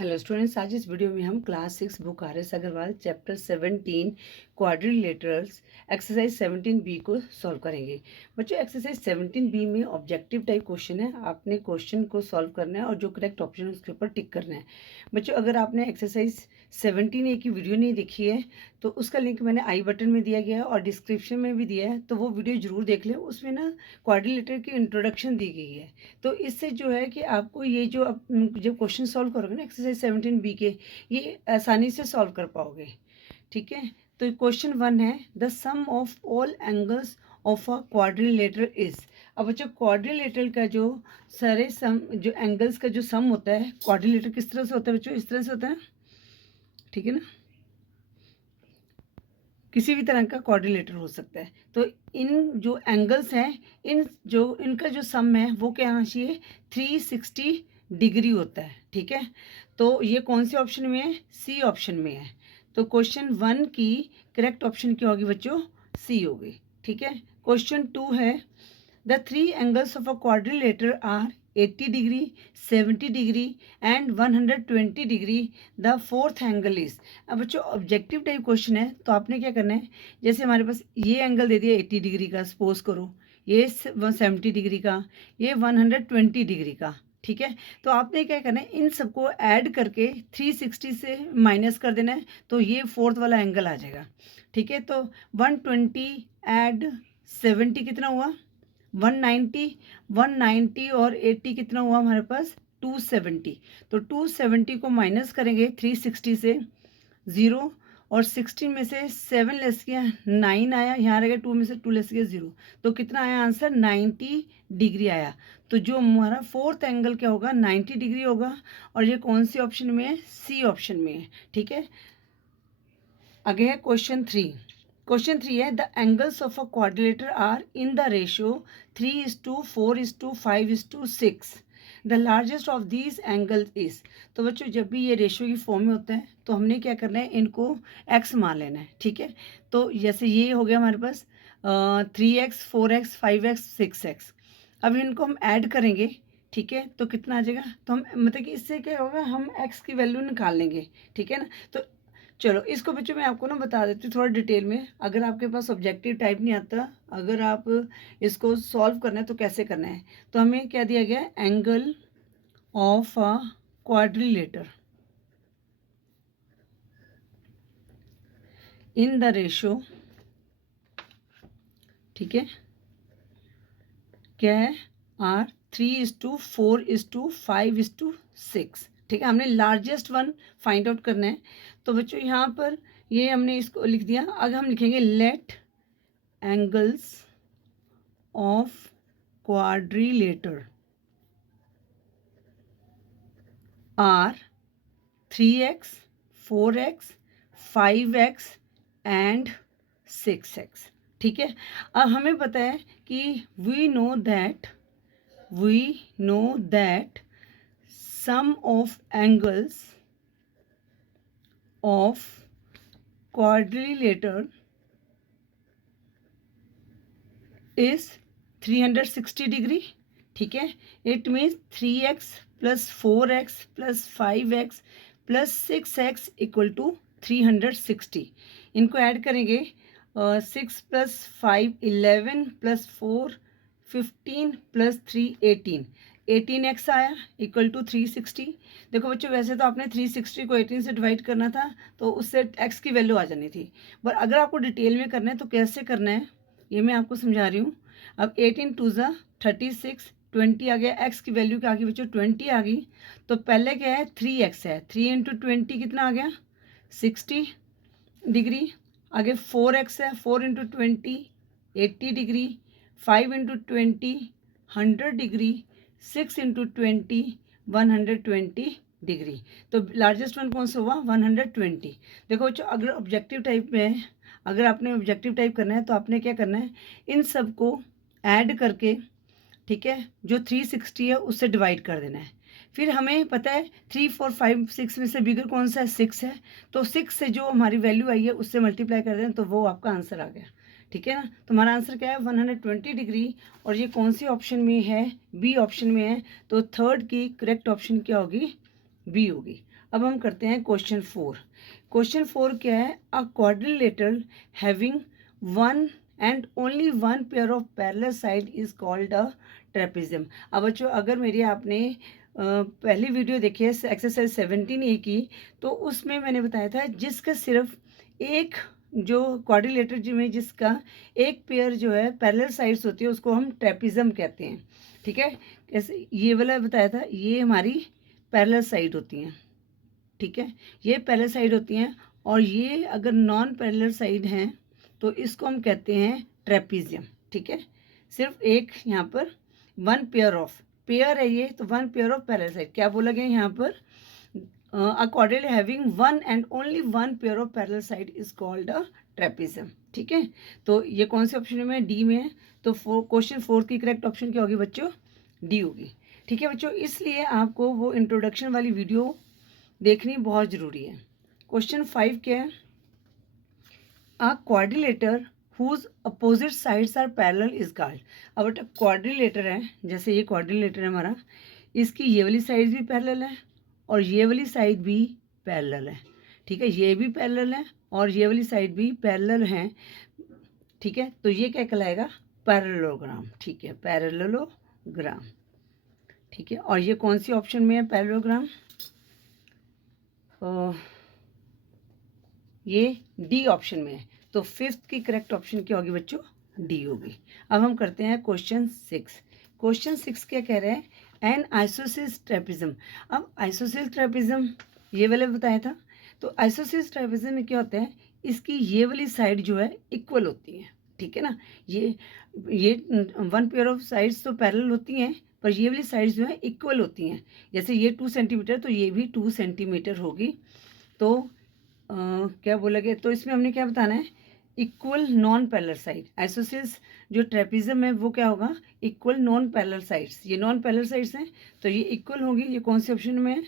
Hello students, आज इस video में हम class 6 book R S Agarwal chapter 17 quadrilaterals exercise 17B को सॉल्व करेंगे। बच्चों, एक्सरसाइज 17B में ऑब्जेक्टिव टाइप क्वेश्चन है। आपने क्वेश्चन को सॉल्व करना है और जो करेक्ट ऑप्शन है उसके ऊपर टिक करना है। बच्चों, अगर आपने एक्सरसाइज 17A की वीडियो नहीं देखी है तो उसका लिंक मैंने आई बटन में दिया गया है और डिस्क्रिप्शन में भी दिया है, तो वो वीडियो जरूर देख लें। उसमें ना क्वाड्रिलेटर की इंट्रोडक्शन दी गई है, तो इससे जो है कि आपको ये जो जब क्वेश्चन सॉल्व करोगे ना एक्सरसाइज 17B के, ये आसानी से सॉल्व कर पाओगे। ठीक है, तो क्वेश्चन 1 है, the sum of all angles of a quadrilateral is. अब बच्चों, क्वाड्रिलेटर का जो सारे सम जो एंगल्स का जो सम होता है, क्वाड्रिलेटर किस तरह से होता है बच्चों? इस तरह से होता है, ठीक है ना। किसी भी तरह का क्वाड्रिलेटर हो सकता है। तो इन जो एंगल्स हैं, इनका जो सम है वो क्या होना चाहिए? 360 डिग्री होता है। ठीक है, तो ये कौन से ऑप्शन में है? सी ऑप्शन में है। तो क्वेश्चन 1 की करेक्ट ऑप्शन क्या होगी बच्चों? सी होगी। ठीक है, क्वेश्चन 2 है, the three angles of a quadrilateral are 80 degree, 70 degree and 120 degree. The fourth angle is. अब बच्चों, ऑब्जेक्टिव टाइप क्वेश्चन है, तो आपने क्या करना है, जैसे हमारे पास ये एंगल दे दिया 80 डिग्री का, सपोज करो, ये 70 डिग्री का, ये 120 डिग्री का। ठीक है, तो आपने क्या करना है, इन सबको ऐड करके 360 से माइनस कर देना है, तो ये फोर्थ वाला एंगल आ जाएगा। ठीक है, तो 120 ऐड 70 कितना हुआ? 190, 190 और 80 कितना हुआ हमारे पास? 270। तो 270 को माइनस करेंगे 360 से, 0, और 16 में से 7 लेस किया 9 आया, यहाँ रहेगा 2 में से 2 लेस किया 0, तो कितना आया आंसर? 90 डिग्री आया। तो जो हमारा फोर्थ एंगल क्या होगा? 90 डिग्री होगा। और ये कौन सी ऑप्शन में है? सी ऑप्शन में है। ठीक है, आगे है क्वेश्चन 3। क्वेश्चन 3 है, the angles of a quadrilateral are in the ratio 3:4:5:6। The largest of these angle is. तो बच्चों, जब भी ये रेशियो की फॉर्म में होता है तो हमने क्या करना है, इनको एक्स मान लेना है। ठीक है, तो जैसे ये हो गया हमारे पास 3x, 4x, 5x, 6x। अब इनको हम ऐड करेंगे। ठीक है, तो कितना आ जाएगा? तो हम मतलब कि इससे क्या होगा, हम x की वैल्यू निकाल लेंगे। ठीक है ना, तो चलो इसको बच्चों मैं आपको ना बता देती हूँ थोड़ा डिटेल में। अगर आपके पास ऑब्जेक्टिव टाइप नहीं आता, अगर आप इसको सॉल्व करना है तो कैसे करना है, तो हमें क्या दिया गया है? Angle of a quadrilateral in the ratio, ठीक है, क्या है? आर 3:4:5:6। ठीक है, हमने लार्जेस्ट वन फाइंड आउट करना है। तो बच्चों यहाँ पर ये हमने इसको लिख दिया। अगर हम लिखेंगे let angles of quadrilateral are 3x, 4x, 5x and 6x। ठीक है, अब हमें पता है कि we know that sum of angles of quadrilateral is 360 degree. ठीक है, it means 3x plus 4x plus 5x plus 6x equal to 360। इनको ऐड करेंगे, 6 प्लस 5 11 प्लस 4 15 प्लस 3 18, 18x आया इक्वल टू 360। देखो बच्चों, वैसे तो आपने 360 को 18 से डिवाइड करना था तो उससे x की वैल्यू आ जानी थी, पर अगर आपको डिटेल में करना है तो कैसे करना है ये मैं आपको समझा रही हूँ। अब 18 2 ज़ा 36, 20 आ गया, x की वैल्यू क्या आ गई बच्चों? 20 आ गई। तो पहले क्या है? 3x है, 3 इंटू 20 कितना आ गया? 60 डिग्री। आगे 4x है, 4 into 20 80 degree, 5 into 20 100 degree, 6 into 20 120 degree. तो लार्जेस्ट वन कौन सा हुआ? 120। देखो बच्चों, अगर ऑब्जेक्टिव टाइप में, अगर आपने ऑब्जेक्टिव टाइप करना है तो आपने क्या करना है, इन सब को ऐड करके, ठीक है, जो 360 है उससे डिवाइड कर देना है। फिर हमें पता है 3 4 5 6 में से बिगर कौन सा है? 6 है, तो 6 से जो हमारी वैल्यू आई है उससे मल्टीप्लाई कर दें तो वो आपका आंसर आ गया। ठीक है ना, तो हमारा आंसर क्या है? 120 डिग्री। और ये कौन सी ऑप्शन में है? बी ऑप्शन में है। तो थर्ड की करेक्ट ऑप्शन क्या होगी? बी होगी। अब हम करते हैं क्वेश्चन 4। क्वेश्चन 4 क्या है? अ quadrilateral having one and only one pair of parallel side is called a trapezium. अब बच्चों अगर मेरी आपने पहली वीडियो देखी है एक्सरसाइज 17A की, तो उसमें मैंने बताया था जिसका सिर्फ एक जो क्वाड्रिलेटर में जिसका एक पेयर जो है पैरेलल साइड्स होती है उसको हम ट्रेपेजियम कहते हैं। ठीक है, कैसे ये वाला बताया था, ये हमारी पैरेलल साइड होती हैं। ठीक है, ये पैरेलल साइड होती हैं, और ये अगर नॉन पैरेलल साइड हैं तो इसको हम कहते हैं ट्रेपेजियम। ठीक है, सिर्फ एक यहाँ पर वन पेयर ऑफ, पेयर है ये तो one pair of parallel side. क्या बोला गया यहाँ पर? A quadrilateral having one and only one pair of parallel side is called a trapezium. ठीक है, तो ये कौन से ऑप्शन में है? डी में है। तो क्वेश्चन 4 की करेक्ट ऑप्शन क्या होगी बच्चों? डी होगी। ठीक है बच्चों, इसलिए आपको वो इंट्रोडक्शन वाली वीडियो देखनी बहुत ज़रूरी है। क्वेश्चन 5 क्या है? A quadrilateral whose opposite sides are parallel is called. अब बेटा क्वाड्रिलेटर है, जैसे ये क्वाड्रिलेटर है हमारा, इसकी ये वाली साइड भी पैरेलल है और ये वाली साइड भी पैरेलल है। ठीक है, ये भी पैरेलल है और ये वाली साइड भी पैरेलल है। ठीक है, तो ये क्या कहलाएगा? पैरेललोग्राम। ठीक है, पैरेललोग्राम। ठीक है, और ये कौन सी ऑप्शन में है पैरेललोग्राम? ये डी ऑप्शन में है। तो 5th की करेक्ट ऑप्शन क्या होगी बच्चों? डी होगी। अब हम करते हैं क्वेश्चन 6। क्वेश्चन 6 क्या कह रहे हैं? N isosceles trapezium. अब आइसोसेलेस ट्रेपेजियम ये वाला बताया था, तो आइसोसेलेस ट्रेपेजियम में क्या होता है? इसकी ये वाली साइड जो है इक्वल होती है। ठीक है ना, ये वन पेयर ऑफ साइड्स तो पैरेलल होती हैं, पर ये वाली साइड्स जो है इक्वल होती हैं। जैसे ये 2 सेंटीमीटर तो ये भी 2 सेंटीमीटर होगी। तो क्या बोला गया? तो इसमें हमने क्या बताना है? Equal non parallel side. Isosceles जो ट्रेपेजियम है वो क्या होगा? Equal non parallel sides. ये नॉन पैरेलल साइड्स हैं तो ये इक्वल होगी। ये कौन से ऑप्शन में है?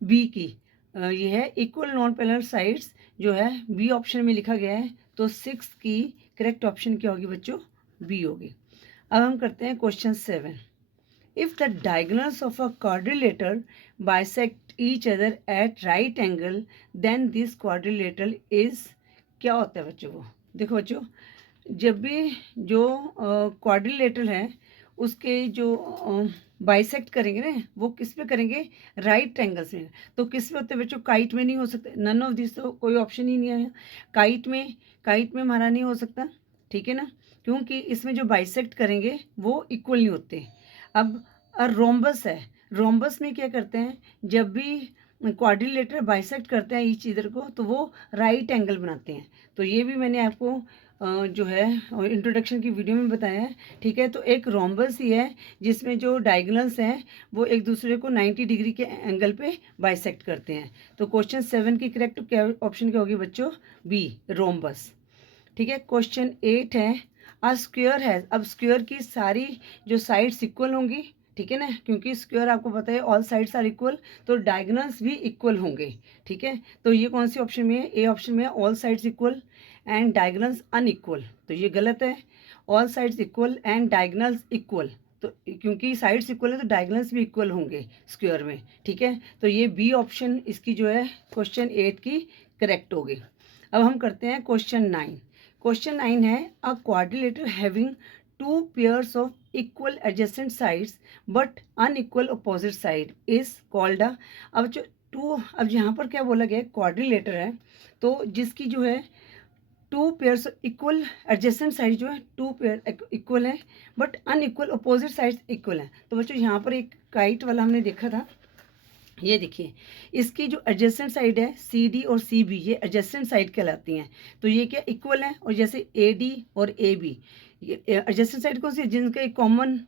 बी की। ये है इक्वल नॉन पैरेलल साइड्स जो है बी ऑप्शन में लिखा गया है। तो 6 की करेक्ट ऑप्शन क्या होगी बच्चों? बी होगी। अब हम करते हैं question 7। If the diagonals of a quadrilateral bisect each other at right angle, then this quadrilateral is क्या होता है बच्चों? वो देखो बच्चों, जब भी जो क्वाड्रिलेटरल है उसके जो बाइसेक्ट करेंगे ना, वो किस पे करेंगे? राइट एंगल्स में। तो किस पे होते हैं बच्चों? काइट में नहीं हो सकते। नन ऑफ दिस, तो कोई ऑप्शन ही नहीं आया। काइट में हमारा नहीं हो सकता। ठीक है ना, क्योंकि इसमें जो बाइसेक्ट करेंगे वो इक्वल नहीं होते। अब रोम्बस है, रोम्बस में क्या करते हैं? जब भी क्वाड्रिलेटर बाइसेक्ट करते हैं ईच इधर को तो वो राइट एंगल बनाते हैं। तो ये भी मैंने आपको जो है इंट्रोडक्शन की वीडियो में बताया है। ठीक है, तो एक रोम्बस ही है जिसमें जो डायगोनल्स हैं वो एक दूसरे को 90 डिग्री के एंगल पे बाइसेक्ट करते हैं। तो क्वेश्चन 7 की करेक्ट क्या ऑप्शन क्या होगी बच्चों? B, rhombus. ठीक है, क्वेश्चन 8 है अ स्क्वायर है। अब स्क्वायर की सारी जो साइड्स इक्वल होंगी। ठीक है ना, क्योंकि स्क्वायर आपको पता है ऑल साइड्स आर इक्वल, तो डायगोनल्स भी इक्वल होंगे। ठीक है, तो ये कौन सी ऑप्शन में है? ए ऑप्शन में है all sides equal and diagonals unequal. तो ये गलत है। All sides equal and diagonals equal, तो क्योंकि साइड्स इक्वल है तो डायगोनल्स भी इक्वल होंगे स्क्वायर में। ठीक है, तो ये बी ऑप्शन इसकी जो है क्वेश्चन 8 की करेक्ट होगी। अब हम करते हैं क्वेश्चन 9। क्वेश्चन 9 है a quadrilateral having two pairs of equal adjacent sides but unequal opposite side is called a. अब यहाँ पर क्या बोला गया? क्वाड्रिलेटर है तो जिसकी जो है two pairs equal adjacent side जो है टू पेयर इक्वल है but unequal opposite sides equal है। तो बच्चों यहाँ पर एक काइट वाला हमने देखा था, ये देखिए इसकी जो एडजेसेंट साइड है सी डी और सी बी, ये एडजेसेंट साइड कहलाती हैं। तो ये क्या इक्वल है? और जैसे ए डी और ए बी, ये एडजेसेंट साइड कौन सी है? जिनका एक कॉमन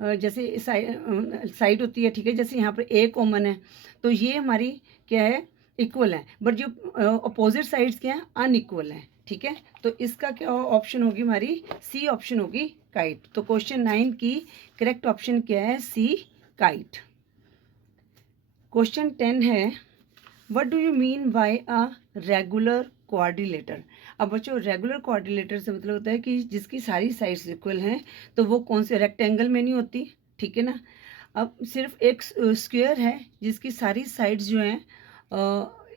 जैसे साइड होती है। ठीक है, जैसे यहाँ पर ए कॉमन है तो ये हमारी क्या है? इक्वल है। बट जो अपोजिट साइड्स क्या हैं? अनइक्वल हैं। ठीक है, तो इसका क्या ऑप्शन होगी? हमारी सी ऑप्शन होगी, काइट। तो क्वेश्चन 9 की करेक्ट ऑप्शन क्या है? सी, काइट। क्वेश्चन 10 है what do you mean by a regular quadrilateral. अब बच्चों रेगुलर क्वाड्रिलेटर से मतलब होता है कि जिसकी सारी साइड्स इक्वल हैं। तो वो कौन से? रेक्टेंगल में नहीं होती। ठीक है ना, अब सिर्फ एक स्क्वायर है जिसकी सारी साइड्स जो हैं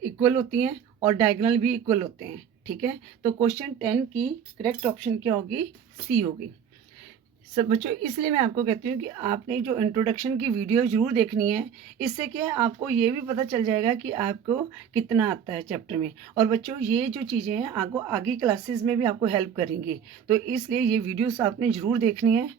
इक्वल होती हैं और डायगोनल भी इक्वल होते हैं, ठीक है। तो क्वेश्चन 10 की करेक्ट ऑप्शन क्या होगी? सी होगी। सब बच्चों, इसलिए मैं आपको कहती हूँ कि आपने जो इंट्रोडक्शन की वीडियो ज़रूर देखनी है। इससे क्या है, आपको ये भी पता चल जाएगा कि आपको कितना आता है चैप्टर में। और बच्चों, ये जो चीज़ें हैं आपको आगे क्लासेस में भी आपको हेल्प करेंगी, तो इसलिए ये वीडियोस आपने ज़रूर देखनी है।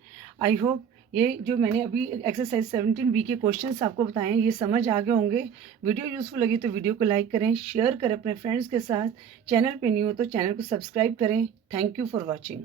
आई होप ये जो मैंने अभी एक्सरसाइज 17B के क्वेश्चंस आपको बताए हैं ये समझ आ गए होंगे। वीडियो यूज़फुल लगी तो वीडियो को लाइक करें, शेयर करें अपने फ्रेंड्स के साथ। चैनल पे न्यू हो तो चैनल को सब्सक्राइब करें। Thank you for watching.